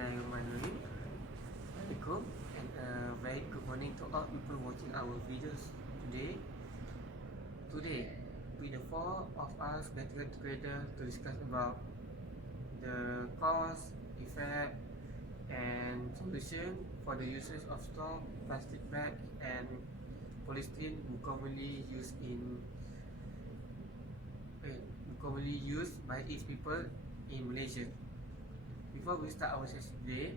Bismillahirrahmanirrahim. Assalamualaikum and very good morning to all people watching our videos today. Today, with the four of us gathered together to discuss about the cause, effect, and solution for the usage of straw, plastic bag, and polystyrene commonly used by each people in Malaysia. Before we start our session today,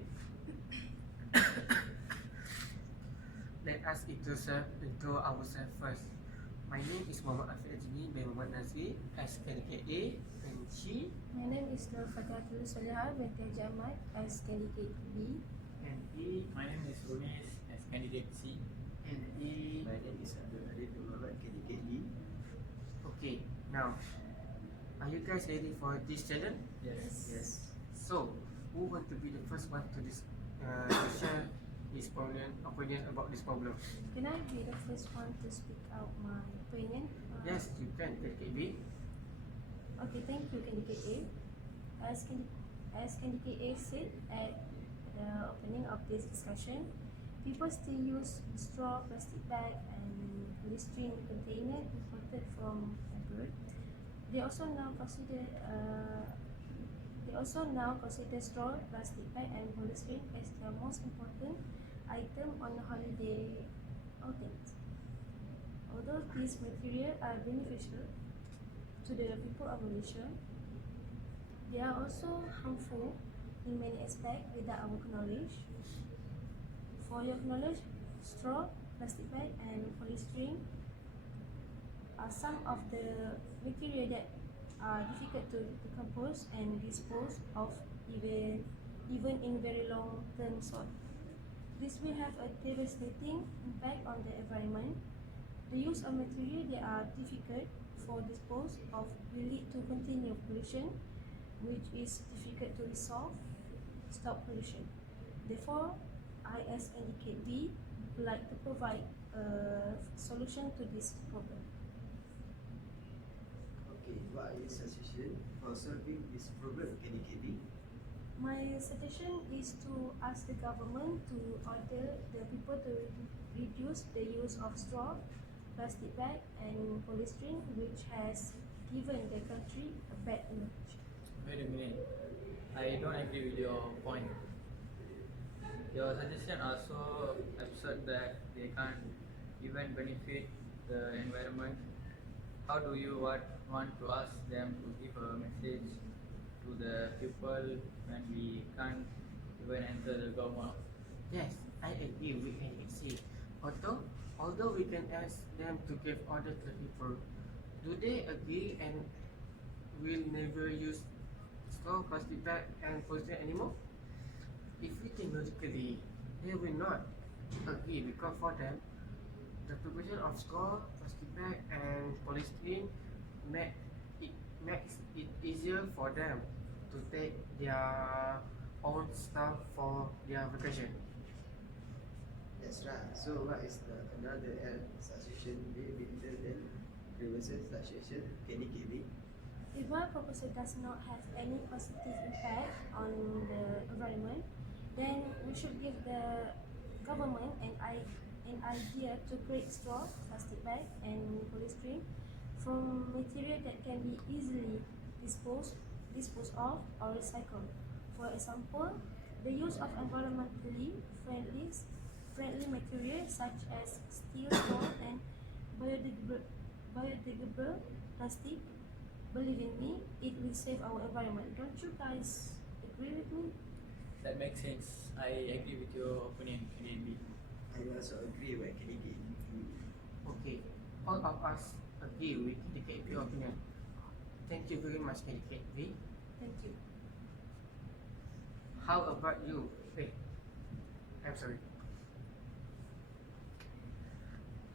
let us intro ourselves first. My name is Muhammad Afiq Ajini bin Muhammad Nazri, SKDKA, and she. My name is Nur Fatatul Soleha binti Jamat as candidate B. And he. My name is Runis as candidate C. And he. My name is Abdul Arif bin Muhammad, candidate D. Okay, now, are you guys ready for this challenge? Yes. So, who want to be the first one to share his opinion about this problem? Can I be the first one to speak out my opinion? Yes, you can, KDKB. Okay, thank you, candidate A. As candidate A said at the opening of this discussion, people still use straw, plastic bag, and polystyrene container imported from abroad. They also now consider straw, plastic bag, and polystyrene as the most important item on holiday outings. Although these materials are beneficial to the people of Malaysia, they are also harmful in many aspects without our knowledge. For your knowledge, straw, plastic bag, and polystyrene are some of the material that are difficult to decompose and dispose of even in very long term sort. This will have a devastating impact on the environment. The use of material that are difficult for dispose of will lead to continued pollution, which is difficult to stop pollution. Therefore, I as candidate B would like to provide a solution to this problem. Okay, what are your suggestions for solving this problem, candidate B? My suggestion is to ask the government to order the people to reduce the use of straw, plastic bag, and polystyrene, which has given the country a bad image. Wait a minute. I don't agree with your point. Your suggestion are so absurd that they can't even benefit the environment. How do you want to ask them to give a message to the people when we can't even enter the government? Yes, I agree with NHC. Although we can ask them to give order to the people, do they agree and will never use straw, plastic bag, and polystyrene anymore? If we think logically, they will not agree because for them, the provision of straw, plastic bag, and polystyrene makes it easier for them to take their own stuff for their vacation. That's right. So what is another suggestion maybe better than previous suggestion, candidate B? If one proposal does not have any positive impact on the environment, then we should give the government an idea to create straw, plastic bag, and polystyrene from material that can be easily disposed of or recycled. For example, the use of environmentally friendly materials such as steel straw and biodegradable plastic. Believe in me, it will save our environment. Don't you guys agree with me? That makes sense. I agree with your opinion, candidate B. I also agree with candidate B. Okay, all of us agree with KDKB opinion. Thank you very much, KDKB. Thank you. How about you? Wait, I'm sorry.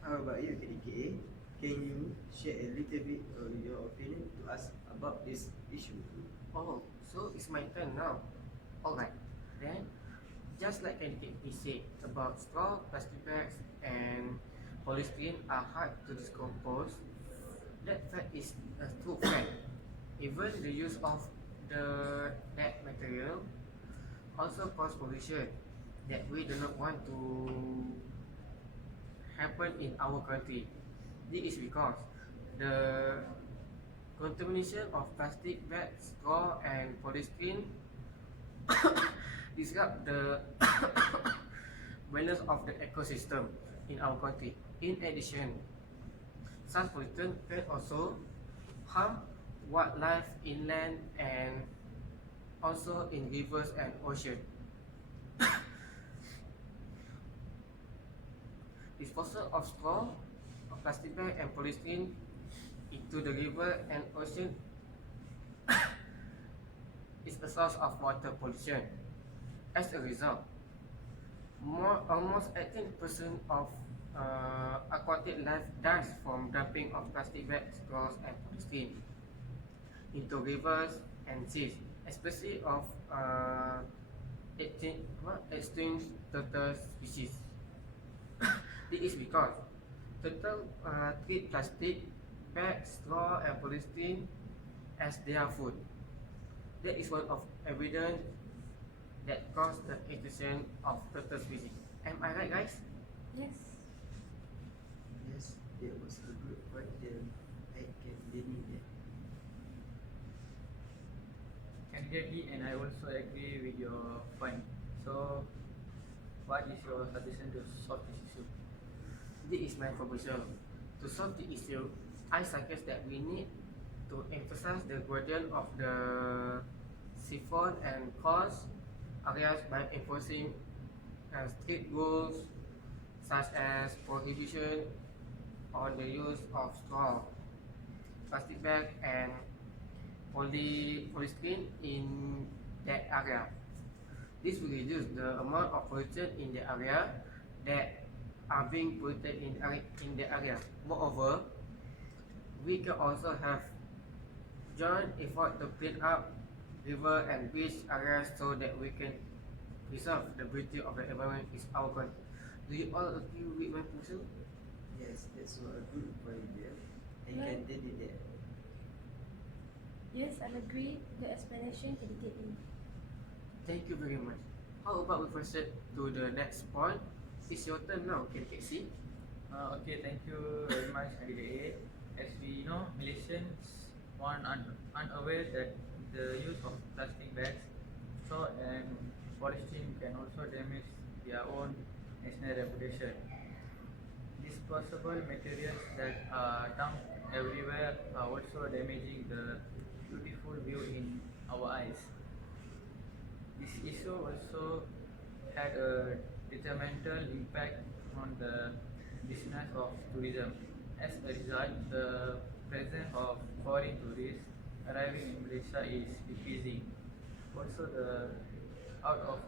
How about you, candidate A? Can you share a little bit of your opinion to us about this issue? Oh, so it's my turn now. Alright, then, just like KDKB said about straw, plastic bags, and polystyrene are hard to decompose, that fact is a true fact. Even the use of that material also cause pollution that we do not want to happen in our country. This is because the contamination of plastic bags, straw, and polystyrene disrupt the balance of the ecosystem in our country. In addition, such pollution can also harm wildlife inland and also in rivers and ocean. Disposal of straw, of plastic bag and polystyrene into the river and ocean is a source of water pollution. As a result, almost 18% of aquatic life dies from dumping of plastic bags, straws, and polystyrene into rivers and seas, especially of extinct turtle species. This is because turtle treat plastic bags, straw, and polystyrene as their food. That is one of evidence that caused the extinction of turtle species. Am I right, guys? Yes. Yes, that was a good point there. I can deny that. Candidly, and I also agree with your point. So, what is your suggestion to solve this issue? This is my proposal. To solve the issue, I suggest that we need to emphasize the burden of the seafront and coast areas by enforcing strict rules such as prohibition on the use of straw, plastic bag, and polystyrene in that area. This will reduce the amount of pollution in the area that are being polluted in the area. Moreover, we can also have joint effort to clean up river and beach areas so that we can preserve the beauty of the environment in our country. Do you all agree with my proposal? Yes, that's a good point there. I Yeah. can deny that. Yes, I agree. The explanation candidly. Thank you very much. How about we proceed to the next point? It's your turn now, candidate C. Okay, thank you very much, candidate A. As we know, Malaysians are unaware that the use of plastic bags, straw, and polystyrene can also damage their own national reputation. Disposable materials that are dumped everywhere are also damaging the beautiful view in our eyes. This issue also had a detrimental impact on the business of tourism. As a result, the presence of foreign tourists arriving in Malaysia is decreasing. Also, the out of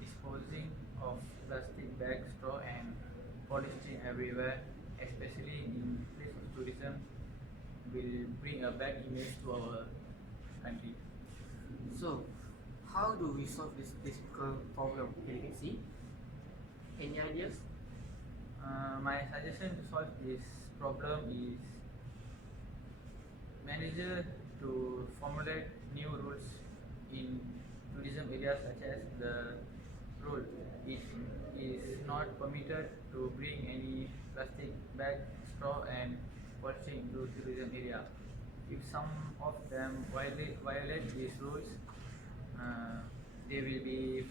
disposing of plastic bags, straw, and polystyrene everywhere, especially in place of tourism, will bring a bad image to our country. So, how do we solve this difficult problem, candidate C? Any ideas? My suggestion to solve this problem is manager to formulate new rules in tourism areas, such as the rule it is not permitted to bring any plastic bag, straw, and polystyrene into tourism area. If some of them violate these rules, they will be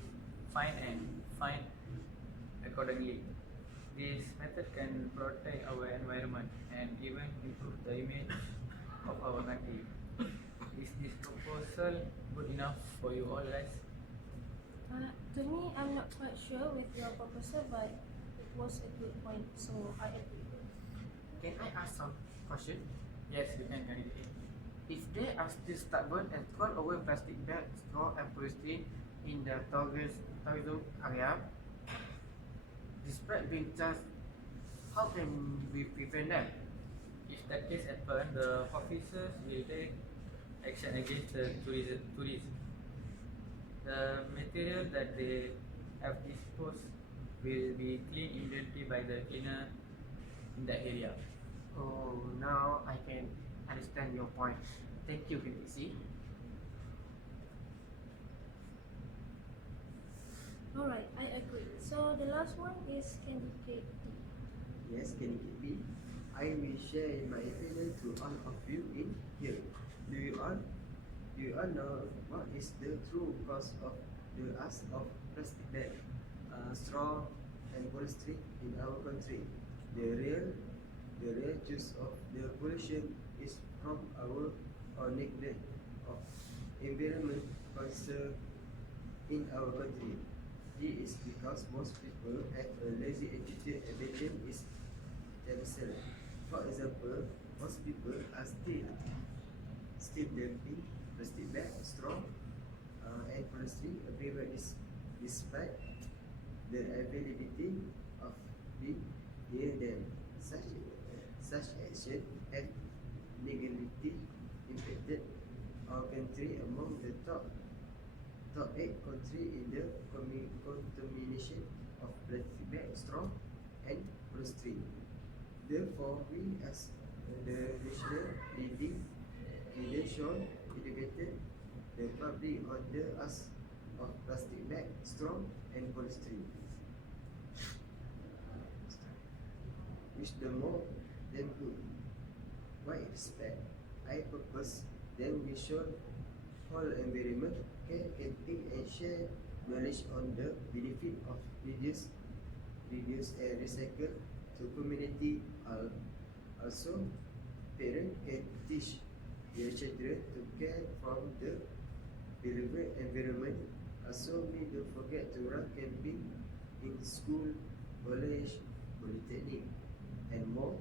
fined accordingly. This method can protect our environment and even improve the image of our country. Is this proposal good enough for you all, guys? To me, I'm not quite sure with your proposal, but it was a good point, so I agree. Can I ask some question? Yes, you can candidate. If they are still stubborn and throw away plastic bags, straw, and polystyrene in the tourism area, despite being charged, how can we prevent that? If that case happen, the officers will take action against the tourists. The material that they have disposed will be cleaned immediately by the cleaner in that area. Oh, now I can understand your point. Thank you, BBC. So the last one is candidate D. Yes, can it be? I will share my opinion to all of you in here. Do you all know what is the true cause of the use of plastic bag, straw, and polystyrene in our country? The real cause of the pollution is from our own neglect of environment concern in our country. This is because most people have a lazy attitude and maintain is themselves. For example, most people are still dumping plastic bag, straw, and polystyrene everywhere despite the availability of being near them. Such action have negatively impacted our country among the top 8 countries in the contamination of plastic bag, straw, and polystyrene. Therefore, we as the national leading leader should educate the public on the use of plastic bag, straw, and polystyrene. Which the more than good. Why respect? I purpose then we should whole environment care, camping, and share knowledge on the benefit of reduce and recycle to community. Also, parents can teach their children to care from the beloved environment. Also, we don't forget to run camping in school, college, polytechnic, and more.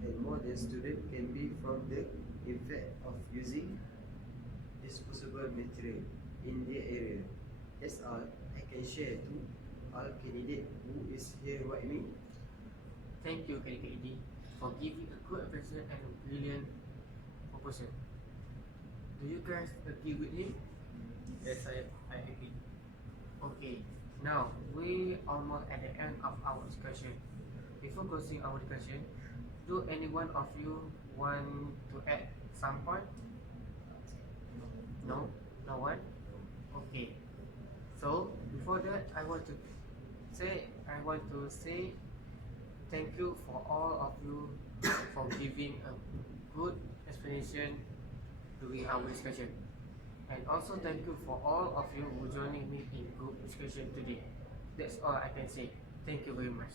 And more than students can be from the effect of using disposable material in the area. That's all I can share to all candidates who is here with me. Thank you, candidate D, for giving a good impression and a brilliant proposal. Do you guys agree with him? Yes, I agree. Okay, now we almost at the end of our discussion. Before closing our discussion, do any one of you want to add some point? No? No one? Okay. So before that I want to say thank you for all of you for giving a good explanation during our discussion. And also thank you for all of you who joining me in group discussion today. That's all I can say. Thank you very much.